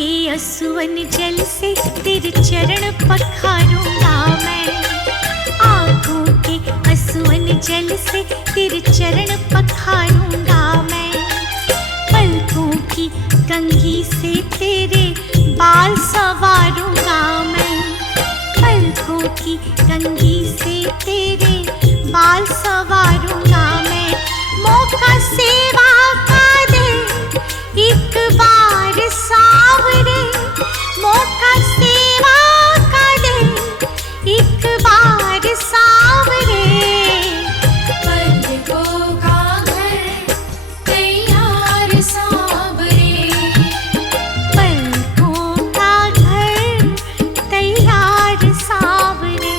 के असुवन जल से तेरे चरण पखारूंगा मैं। आँखों के असुवन जल से तेरे चरण पखारूंगा मैं। पलकों की कंघी से तेरे बाल संवारूंगा मैं। पलकों की कंघी से तेरे बाल संवारूंगा मैं। मौका सेवा का दे एक बार सावरे। मौका सेवा का दे एक बार सावरे। पलकों का घर तैयार सावरे। पलकों का घर तैयार सावरे।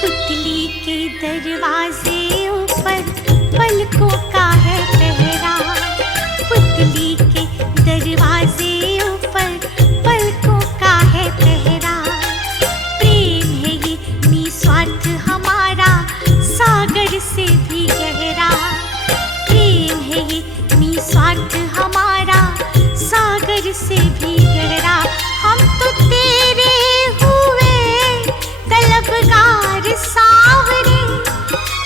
पुतली के दरवाजे ऊपर पलकों का है पहरा। पुतली के दरवाजे ऊपर पलकों का है पहरा। प्रेम है ये निस्वार्थ हमारा सागर से भी गहरा। प्रेम है ये निस्वार्थ हमारा सागर से भी गहरा। हम तो तेरे हुए तलबगार सावरे।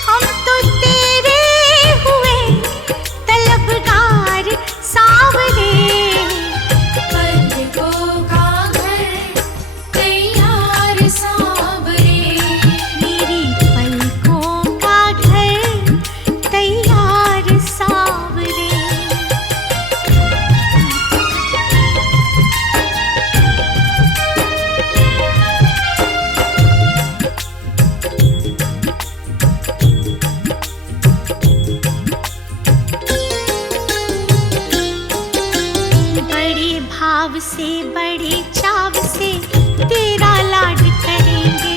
हम तो तेरे हुए तलबगार सावरे। पलकों का घर तैयार सावरे। मेरी पलकों का घर तैयार सावरे। बड़े भाव से बड़े चाव से तेरा लाड करेंगे।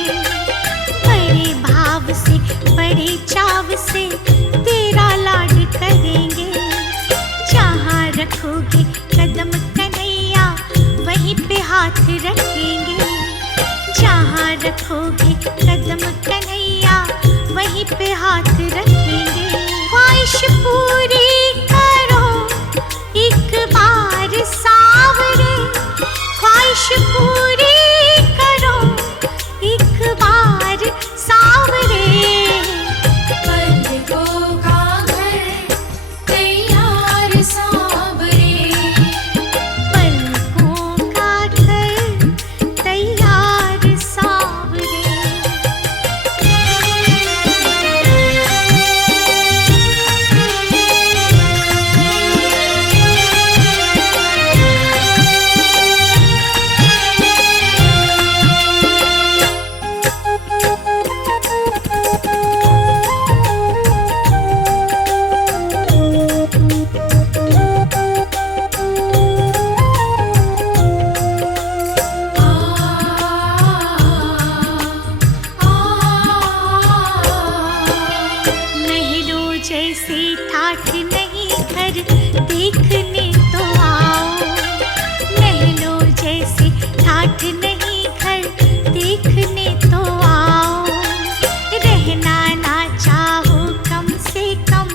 बड़े भाव से बड़े चाव से तेरा लाड करेंगे। जहाँ रखोगे कदम कन्हैया वहीं पे हाथ रखेंगे। जहाँ रखोगे कदम कन्हैया वहीं पे हाथ रखेंगे। ख्वाहिश पूरी करो एक बार सावरे। ख्वाहिश पूरी करो एक बार सावरे। पलकों का घर तैयार सावरे। पलकों का घर तैयार सावरे। महलों जैसे ठाठ नहीं घर देखने तो आओ। महलों जैसे ठाठ नहीं घर देखने तो आओ। रहना ना चाहो कम से कम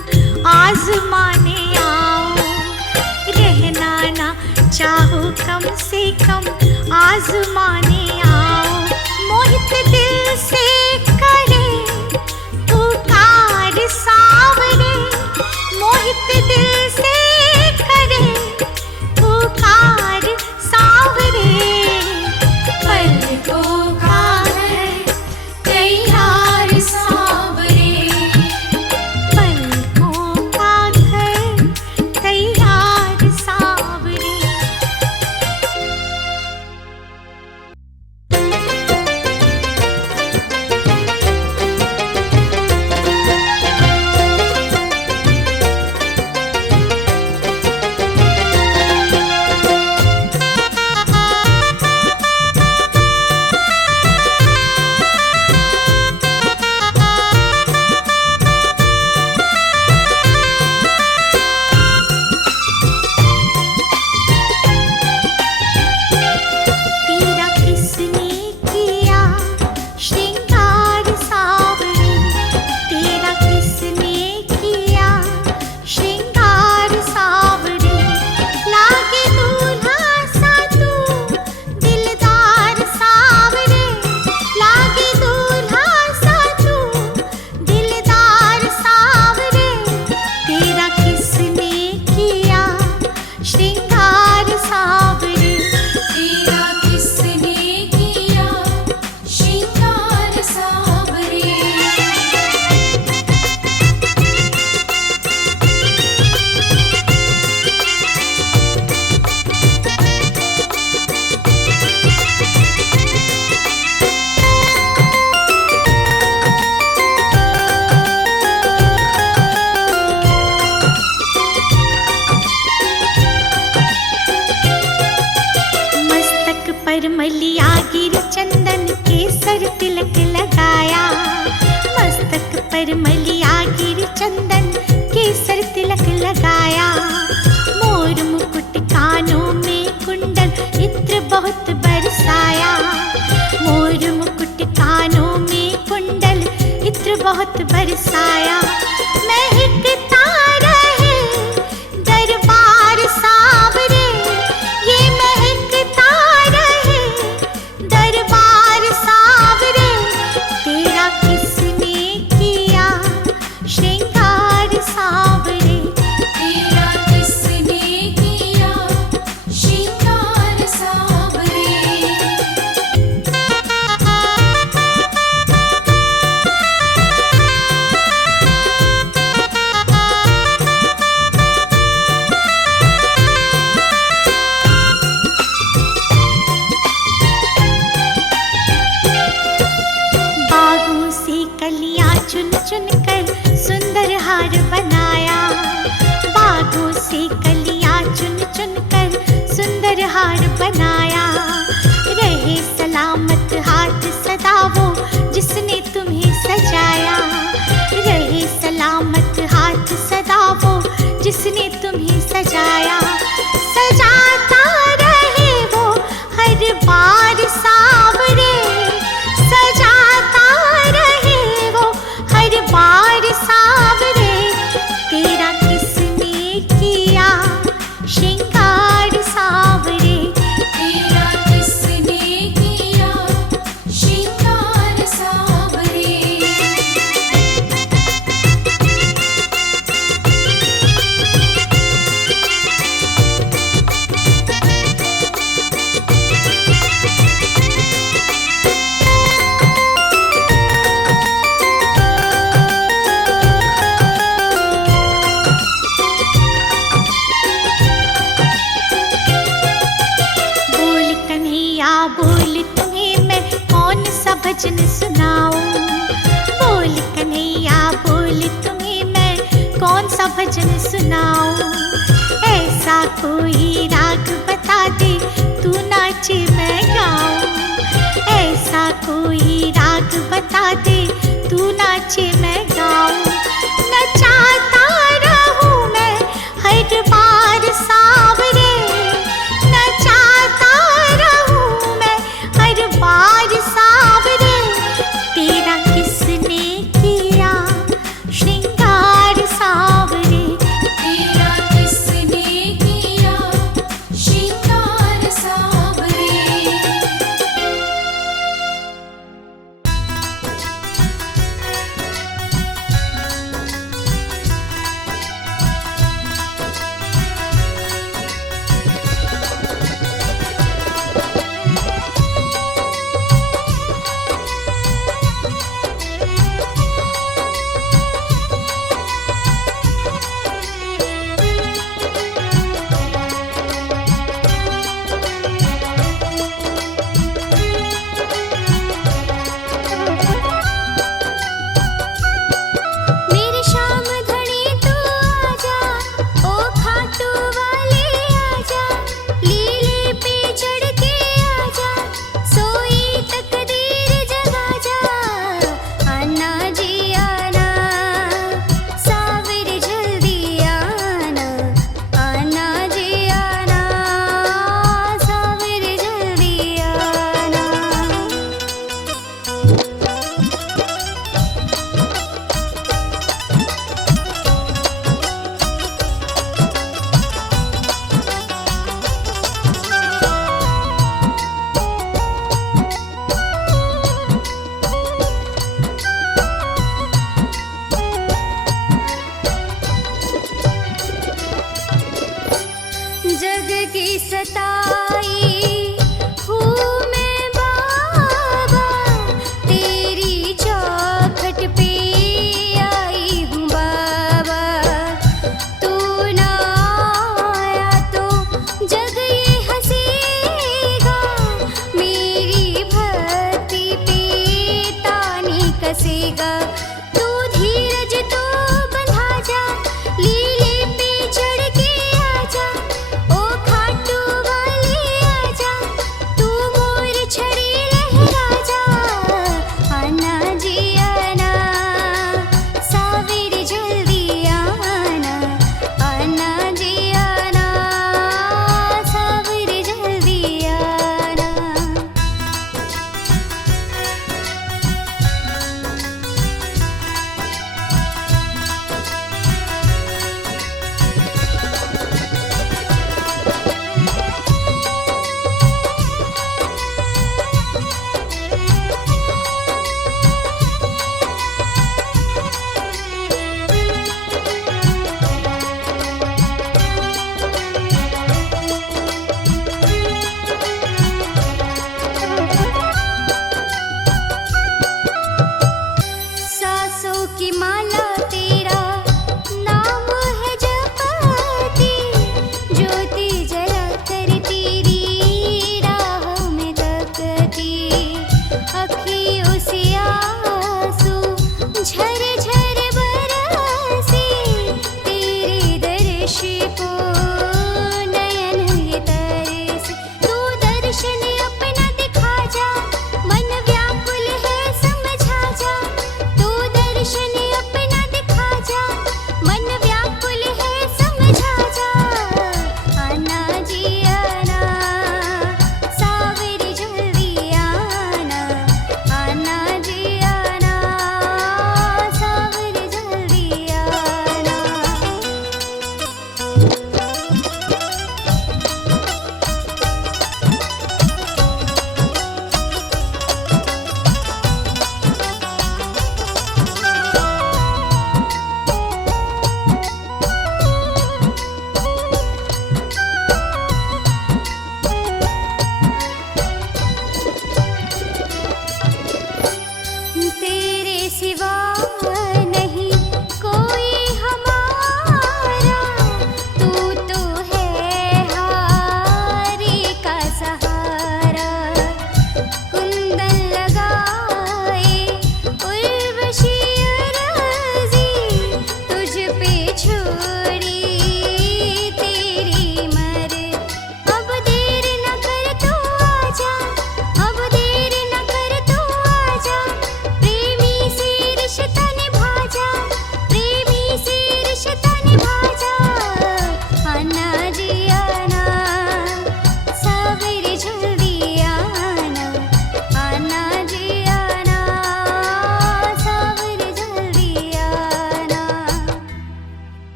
आजमाने आओ। रहना ना चाहो कम से कम आजमाने आओ। मोहित दिल से करे पुकार सावरे। मोहित दिल से करे पुकार सावरे। पलकों का घर तैयार सावरे। पलकों का घर तैयार सावरे। मलिया गिर चंदन केसर तिलक लगाया, मस्तक पर मलिया गिर चंदन केसर तिलक लगाया। मोर मुकुट कानों में कुंडल इत्र बहुत बरसाया, मोर मुकुट कानों में कुंडल इत्र बहुत बरसाया। महकता रहे दरबार सावरे, ये महकता रहे दरबार सावरे। तेरा किसने किया श्रृंगार सावरे, तेरा किसने किया श्रृंगार सावरे। बागों से कलियां चुन चुन कर सुंदर हार बनाया, बागों से कलियां चुन चुन कर सुंदर हार बनाया। रहे सलामत हाथ सदा वो जिसने तुम्हें सजाया, रहे सलामत हाथ सदा वो जिसने तुम्हें सजाया। सजाता रहे वो हर बार सावरे, सजाता रहे वो हर बार सावरे। तेरा किसने किया श्रृंगार सावरे, तेरा किसने किया श्रृंगार सावरे। बोल कन्हैया बोल तुम्हें मैं कौन सा भजन सुनाऊं, बोल कन्हैया बोल तुम्हें मैं कौन सा भजन सुनाऊं। ऐसा कोई राग बता दे तू नाचे मैं गाऊं, ऐसा कोई राग बता दे तू नाचे मैं गाऊं। नचाता रहूं मैं हर बार सावरे, नचाता रहूं मैं हर बार सावरे। तेरा किसने किया श्रृंगार सावरे, तेरा किसने किया श्रृंगार सावरे। मेरे श्याम धनी तू आजा, ओ खाटू वाले आजा, लीले पे चढ़ के आजा, सोई तकदीर जगा जा। आना जी आना सावर जल्दी आना, आना जी आना सावर जल्दी आना। जग की सताई हूँ मैं बाबा, तेरी चौखट पे आई हूँ बाबा। तू ना आया तो जग ये हंसेगा, मेरी भक्ति पे तानी कसेगा। तू धीरज तो बंधा जा, लीले पे चढ़ के आजा, ओ खाटू वाले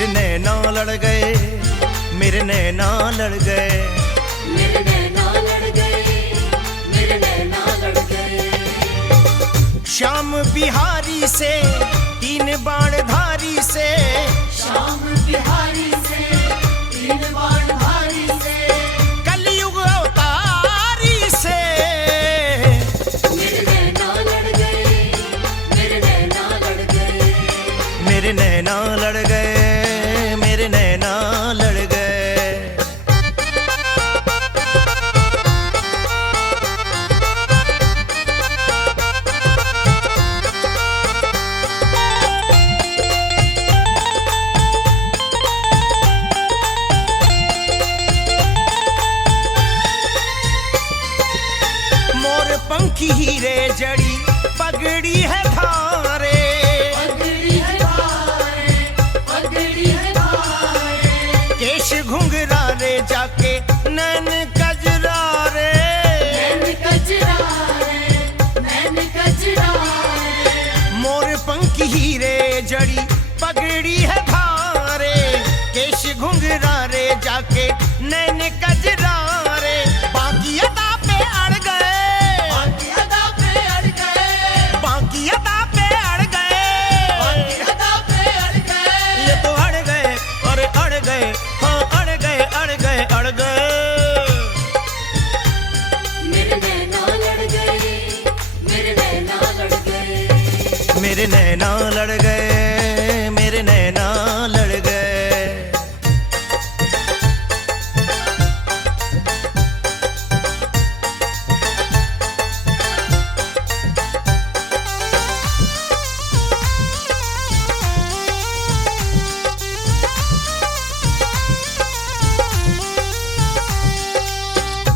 मेरे नैना लड़ गए, मेरे नैना लड़ गए, मेरे नैना लड़ गए, मेरे नैना लड़ गए। श्याम बिहारी से, तीन बाण धारी से, श्याम बिहारी से, तीन बाण धारी से, कलयुग अवतारी से। मेरे नैना लड़ गए, मेरे नैना लड़ गए। मेरे नैना लड़ गए, मेरे नैना लड़ गए। मोर पंखी हीरे जड़ी पगड़ी है धारे, पगड़ी है भारे, पगड़ी है भारे। केश घुंघरा रे जाके नैन कजरा रे। नैन कजरा रे, नैन कजरा रे। मोर पंखी हीरे जड़ी पगड़ी है धारे, केश घुंघरा रे जाके नैन कजरा रे। बाकी अदा पे अड़ गए, बाकी अदा पे अड़ गए, बाकी अदा पे अड़ गए, बाकी अदा पे अड़ गए। ये तो अड़ गए, अरे अड़ गए, हाँ अड़ गए, अड़ गए, अड़ गए। मेरे नैना लड़ गए, मेरे नैना लड़ गए। मेरे नैना लड़ गए, मेरे नैना लड़ गए।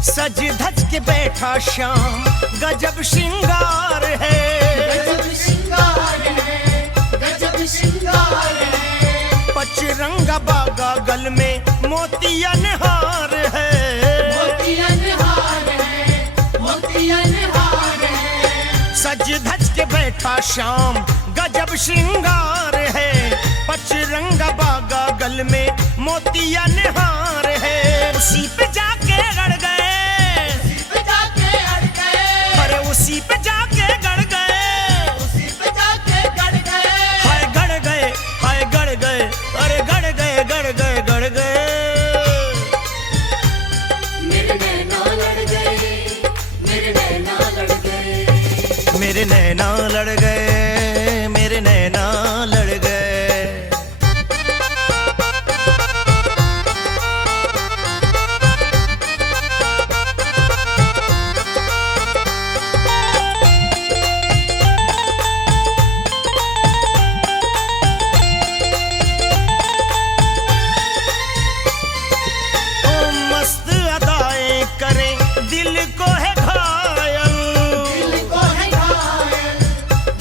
सज धज के बैठा श्याम, गजब श्रृंगार है। गजब श्रृंगार है, गजब श्रृंगार है। पचरंगा बागा गल में मोतियन हार है। मोतियन हार है, मोतियन हार है। सज धज के बैठा श्याम, गजब श्रृंगार है। पचरंगा बागा गल में मोतियन हार है। उसी पे जाके गड़ गए, उसी पे जाके अड़ गए, अरे उसी पे जाके गड़ गए। उसी पे जाके गड़ गए। हाय गड़ गए, हाय गड़ गए, अरे गड़ गए, गड़ गए, गड़ गए। मेरे नैना लड़ गए, मेरे नैना लड़ गए। मेरे नैना लड़ गए, मेरे नैना लड़ गए। ओ मस्त अदाएं करें, दिल को है घायल। दिल को है घायल,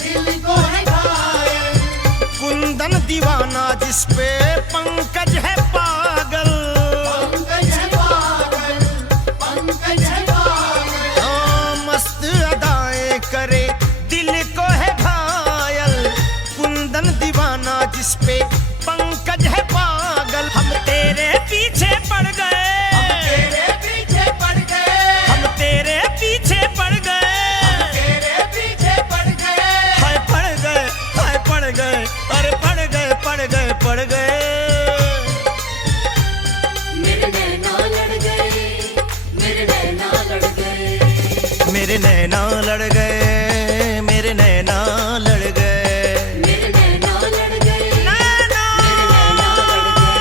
दिल को है घायल। कुंदन दीवाना जिस पे पंकज है पागल। पंकज है पागल, पंकज है पागल। ओ मस्त अदाएं करे, दिल को है घायल। कुंदन दीवाना जिस पे पंकज है पागल। हम तेरे पीछे पड़ गए, तेरे पीछे पड़ गए, हम तेरे पीछे पड़ गए। तेरे पीछे पड़ गए। हाय पड़ गए, हाय पड़ गए, अरे पड़ गए, पड़ गए, पड़ गए। मेरे नैना लड़ गए, मेरे नैना लड़ गए। मेरे नैना लड़ गए, मेरे नैना लड़ गए। मेरे नैना लड़ गए, नैना मेरे नैना लड़ गए।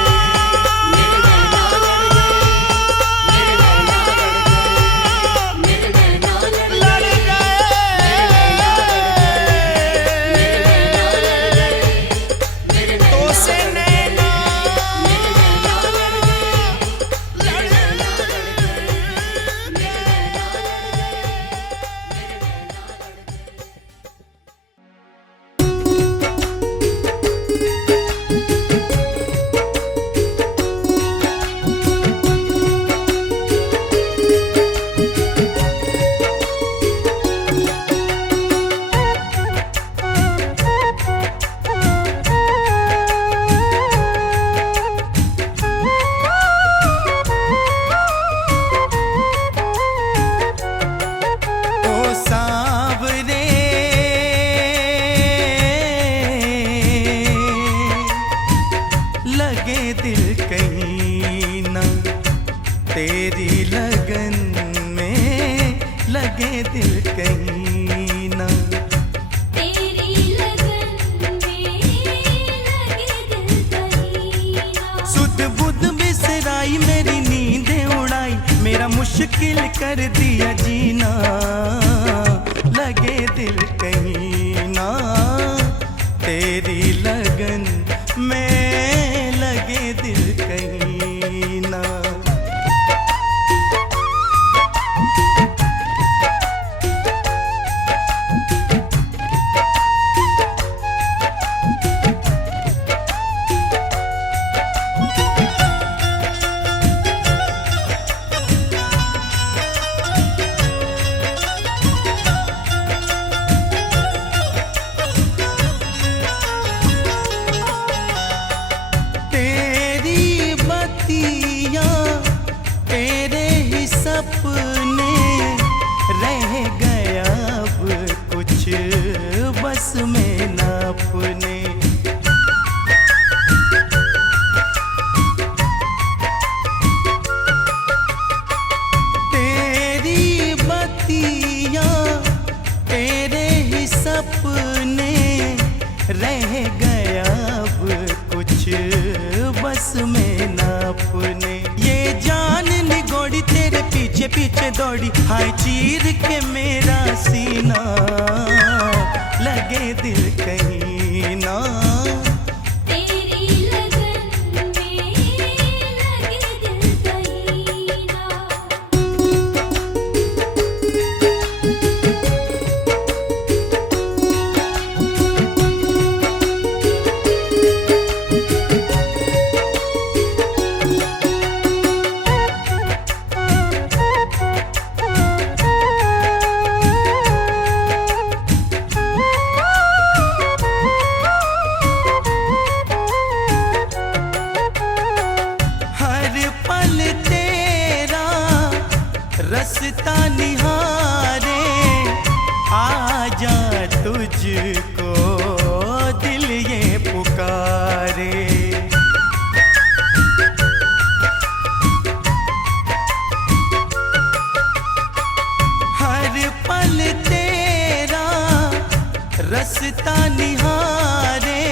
मेरे नैना लड़ गए, मेरे नैना लड़ गए। मेरे नैना लड़ गए, लड़ गए। मेरे नैना तो से नैना मेरे नैना लड़ गए, मेरे नैना लड़ गए। मेरे नैना लड़ गए, मेरे नैना दिल कहीं ना, तेरी लगन में लगे दिल कहीं ना। तेरी लगन में लगे दिल कहीं ना। सुध बुध बिसराई मेरी नींदें उड़ाई, मेरा मुश्किल कर दिया जीना, लगे दिल कहीं ना, तेरी लगन में लगे दिल कहीं ना। सपने रह गया अब कुछ बस में न अपने। तेरी बत्तियां तेरे ही सपने रह गया अब कुछ बस में न अपने। ये जान निगोड़ी तेरे पीछे पीछे दौड़ी, हाय चीर के मेरा सीना, लगे दिल कहीं ना। तेरी लगन में लगे दिल कहीं ना। रास्ता निहारे आजा तुझको दिल ये पुकारे। हर पल तेरा रास्ता निहारे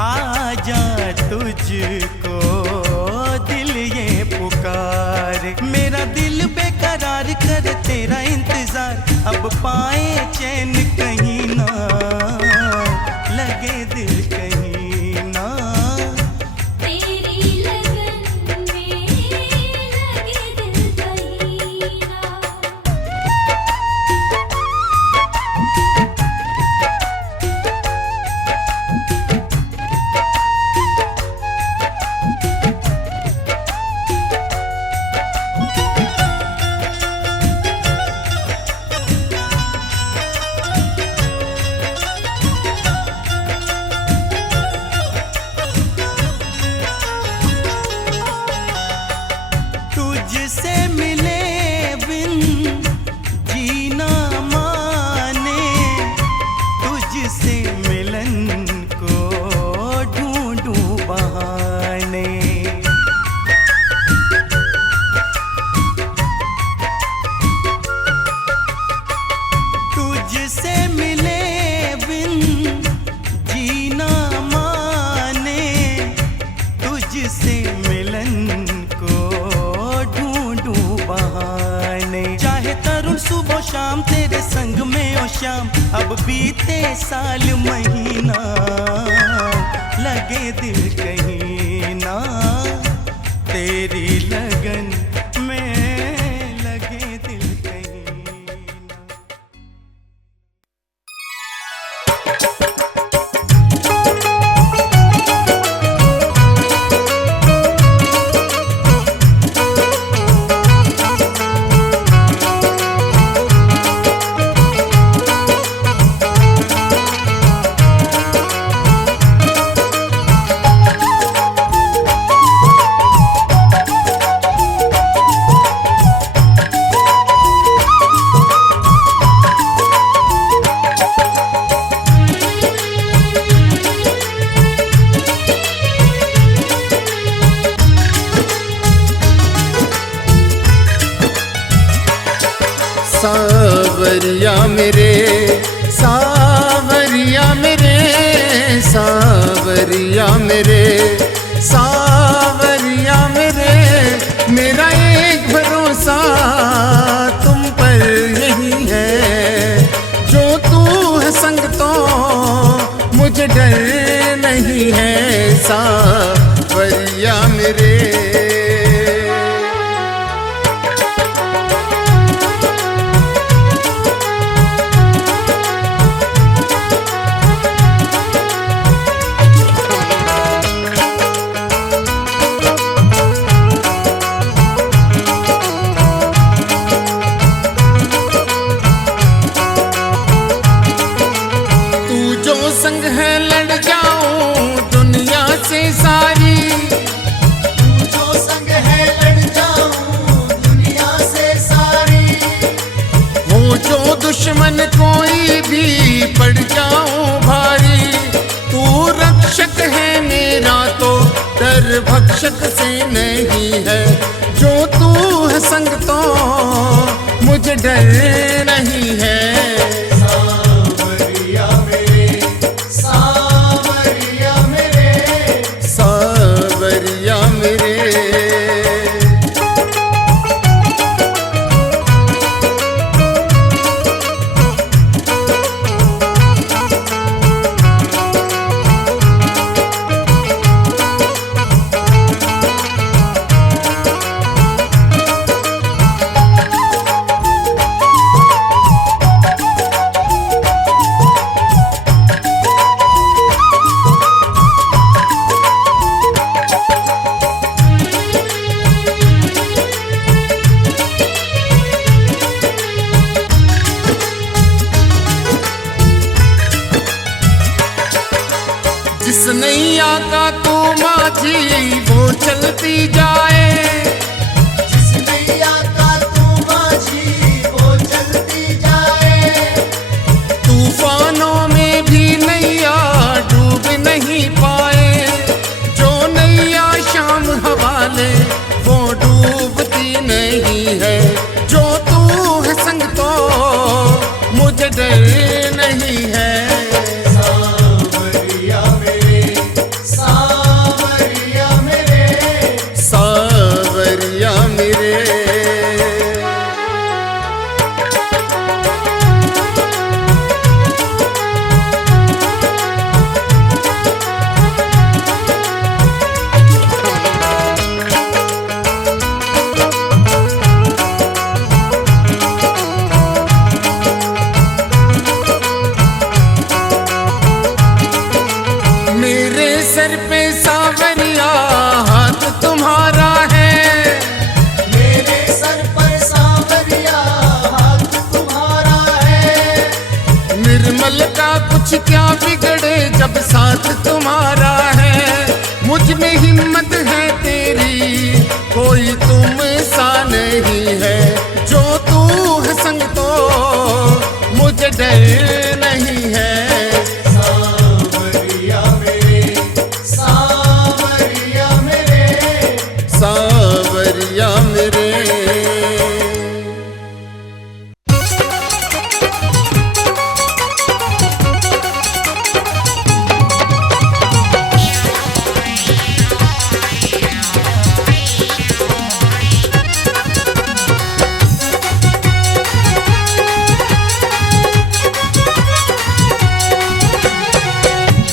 आजा तुझको दिल ये पुकारे। मेरा दिल बेकरार कर तेरा इंतजार, अब पाए चैन कहीं ना, लगे दिल कहीं ना। तेरी लगन में लगे दिल कहीं ना। तुझसे मिले बिन जीना माने, तुझसे मिलन को ढूंढूं बहाने। तुझसे मिले बिन जीना माने, तुझसे मिलन को ढूंढूं बहाने। चाहे तरुण सुबह शाम तेरे संग में ओ शाम, अब बीते साल महीना, लगे दिल कहीं ना, तेरी लगन में लगे दिल कहीं ना। मेरे, सावरिया मेरे, सावरिया मेरे, सावरिया मेरे। मेरा एक भरोसा तुम पर यही है, जो तू है संग तो मुझे डर नहीं है, सावरिया मेरे। संग है लड़ जाऊं दुनिया से सारी, तू जो संग है लड़ जाऊं दुनिया से सारी। हो जो दुश्मन कोई भी पड़ जाऊं भारी, तू रक्षक है मेरा तो डर भक्षक से नहीं है, जो तू है संग तो मुझे डर नहीं है। जिस नैया का तू माझी वो चलती जाए, जिस नैया का तू माझी वो चलती जाए। तूफानों में भी नैया डूब नहीं पाए, जो नैया शाम हवाले वो डूबती नहीं है, जो तू है संग तो मुझे डर नहीं है। सर पे सावरिया हाथ तुम्हारा है, मेरे सर पर सावरिया हाथ तुम्हारा है। निर्मल का कुछ क्या बिगड़े जब साथ तुम्हारा है, मुझ में हिम्मत है तेरी कोई तुम सा नहीं है, जो तू है संग तो मुझे डर नहीं है। सावरिया मेरे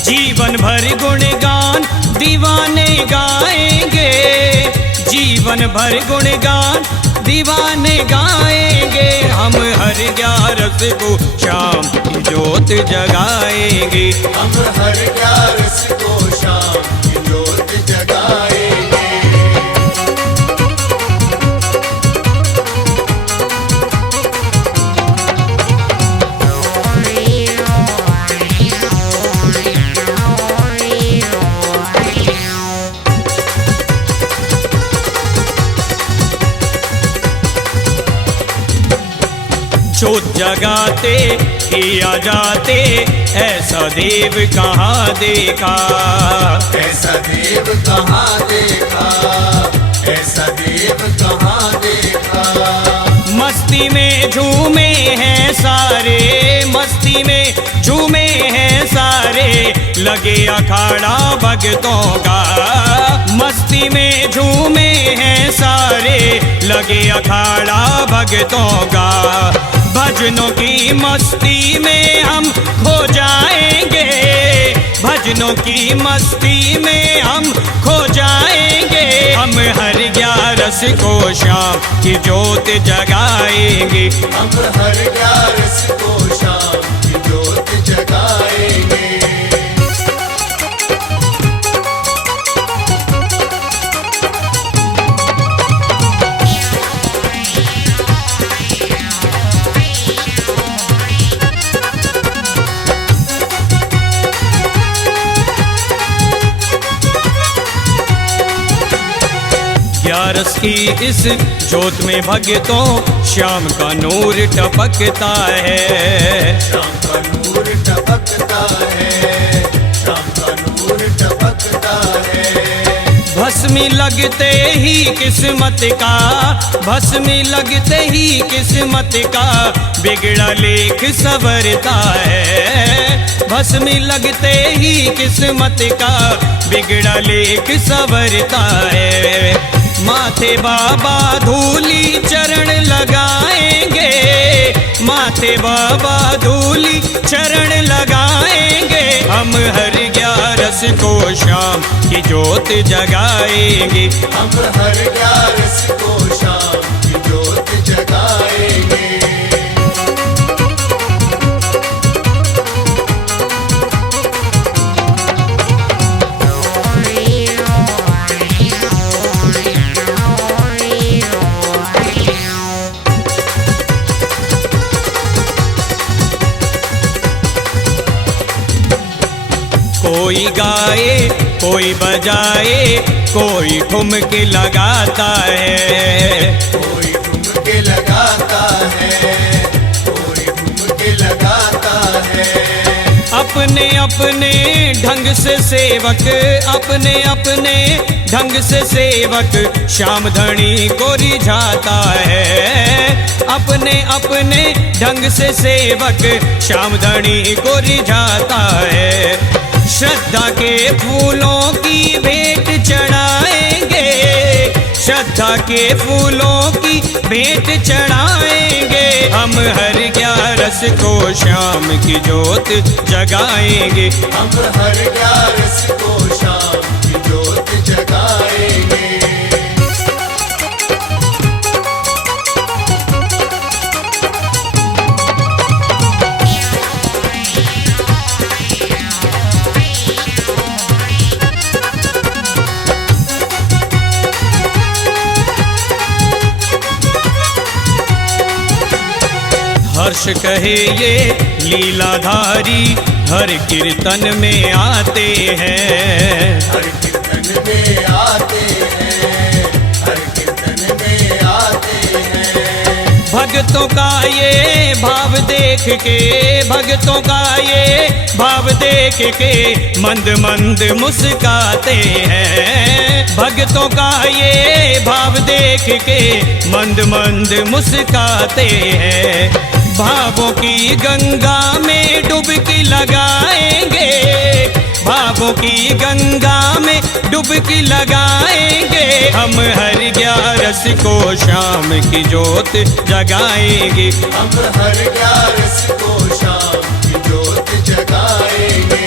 जीवन भर गुणगान दीवाने गाएंगे, जीवन भर गुणगान दीवाने गाएंगे, हम हर 11 को शाम की जोत जगाएंगे, हम हर 11 को शाम की जोत जगाएंगे। जोत जगाते किया जाते ऐसा देव कहाँ देखा, ऐसा देव कहाँ देखा, ऐसा देव कहाँ देखा। मस्ती में झूमे हैं सारे, मस्ती में झूमे हैं सारे, लगे अखाड़ा भगतों का। मस्ती में झूमे हैं सारे, लगे अखाड़ा भगतों का। भजनों की मस्ती में हम खो जाएंगे, भजनों की मस्ती में हम खो जाएंगे। हम हर 11 को शाम की ज्योत जगाएंगे। हम हर 11 को शाम की ज्योत जगाएंगे। ग्यारस की इस ज्योत में भगतों श्याम का नूर टपकता है। शाम का नूर टपकता है, शाम का नूर टपकता है। भस्मी लगते ही किस्मत का, भस्मी लगते ही किस्मत का बिगड़ा लेख संवरता है। भस्मी लगते ही किस्मत का बिगड़ा लेख संवरता है। माथे बाबा धूली चरण लगाएंगे, माथे बाबा धूली चरण लगाएंगे। हम हर 11 को शाम की ज्योत जगाएंगे। हम हर 11 को शाम की ज्योत जगाएंगे। कोई गाए, कोई बजाए, कोई ठुमके लगाता है। कोई ठुमके लगाता है, कोई ठुमके लगाता है। अपने अपने ढंग से सेवक, अपने अपने ढंग से सेवक श्याम धनी को रिझाता है। अपने अपने ढंग से सेवक श्याम धनी को रिझाता है। श्रद्धा के फूलों की भेंट चढ़ाएंगे, श्रद्धा के फूलों की भेंट चढ़ाएंगे। हम हर 11 को शाम की ज्योत जगाएंगे। हम हर 11 को शाम की ज्योत जगाएंगे। हर्ष कहे ये लीलाधारी हर कीर्तन में आते हैं। हर कीर्तन में आते हैं, हर कीर्तन में आते हैं। भक्तों का ये भाव देख के, भक्तों का ये भाव देख के मंद मंद मुस्काते हैं। भक्तों का ये भाव देख के मंद मंद मुस्काते हैं। भावों की गंगा में डुबकी लगाएंगे, भावों की गंगा में डुबकी लगाएंगे। हम हर 11 को शाम की ज्योत जगाएंगे। हम हर 11 को शाम की ज्योत जगाएंगे।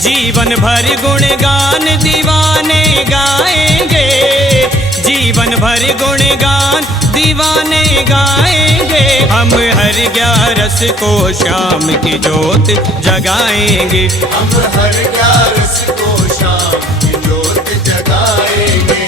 जीवन भर गुणगान दीवाने गाएंगे, जीवन भर गुणगान दीवाने गाएंगे। हम हर 11 को शाम की ज्योत जगाएंगे। हम हर 11 को शाम की ज्योत जगाएंगे।